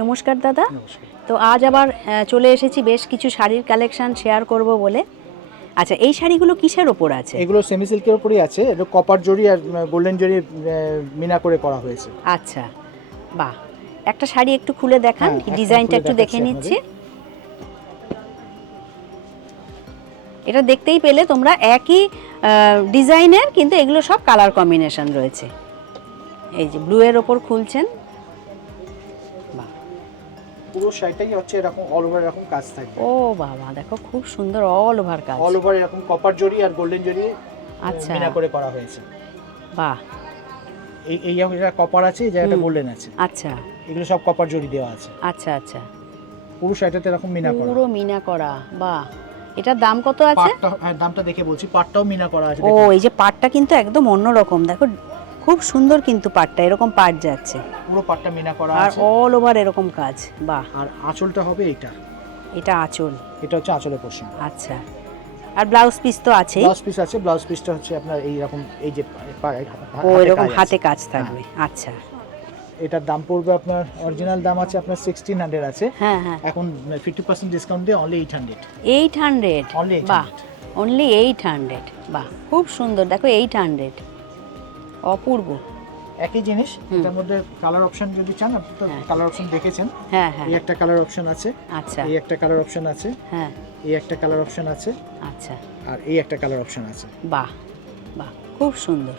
নমস্কার দাদা। তো আজ আবার চলে এসেছি বেশ কিছু শাড়ির কালেকশন শেয়ার করব বলে। আচ্ছা, এই শাড়িগুলো কিসের ওপর আছে? এগুলো সেমি সিল্কের উপরই আছে, এটা কপার জরি আর গোল্ডেন জরি মিনা করে করা হয়েছে। আচ্ছা, বাহ, একটা শাড়ি একটু খুলে দেখান, ডিজাইনটা একটু দেখে নিচ্ছি। এটা দেখতেই পেলে তোমরা, একই ডিজাইনের, কিন্তু এগুলো সব কালার কম্বিনেশন রয়েছে। এই যে ব্লু এর ওপর খুলছেন, পুরো শাড়িটাই হচ্ছে এরকম অল ওভার এরকম কাজ থাকবে। ও বাবা, দেখো খুব সুন্দর অল ওভার কাজ, অল ওভার এরকম কপার জরি আর গোল্ডেন জরি আচ্ছা মিনা করে করা হয়েছে। বাহ, এই জায়গাটা কপার আছে, এই জায়গাটা গোল্ডেন আছে। আচ্ছা, এগুলো সব কপার জরি দেওয়া আছে। আচ্ছা আচ্ছা, পুরো শাড়িটাতে এরকম মিনা করা, পুরো মিনা করা। বাহ, এটার দাম কত আছে? দামটা দেখে বলছি, পাটটাও মিনা করা আছে। ও, এই যে পাটটা কিন্তু একদম অন্যরকম, দেখো খুব সুন্দর, কিন্তু পাটটা এরকম পাট যাচ্ছে, পুরো পাটটা মিনা করা আর আছে, অল ওভার এরকম কাজ। বাহ, আর আঁচলটা হবে এইটা, এটা আঁচল, এটা হচ্ছে আঁচলের পোরশন। আচ্ছা, আর ব্লাউজ পিস তো আছেই। ব্লাউজ পিস আছে, ব্লাউজ পিসটা হচ্ছে আপনার এই রকম, এই যে ও এরকম হাতে কাজ থাকবে। আচ্ছা, এটার দাম পড়বে আপনার, অরিজিনাল দাম আছে আপনার 1600 আছে, হ্যাঁ হ্যাঁ, এখন 50% ডিসকাউন্ট দিয়ে অনলি 800। 800? Only 800 বাহ, অনলি 800। বাহ, খুব সুন্দর, দেখো 800, অপূর্ব। একই জিনিস, এটার মধ্যে কালার অপশন যদি চান, আপনি তো কালার অপশন দেখেছেন। হ্যাঁ হ্যাঁ, এই একটা কালার অপশন আছে, আচ্ছা, এই একটা কালার অপশন আছে, হ্যাঁ, এই একটা কালার অপশন আছে, আচ্ছা, আর এই একটা কালার অপশন আছে। বাহ বাহ, খুব সুন্দর।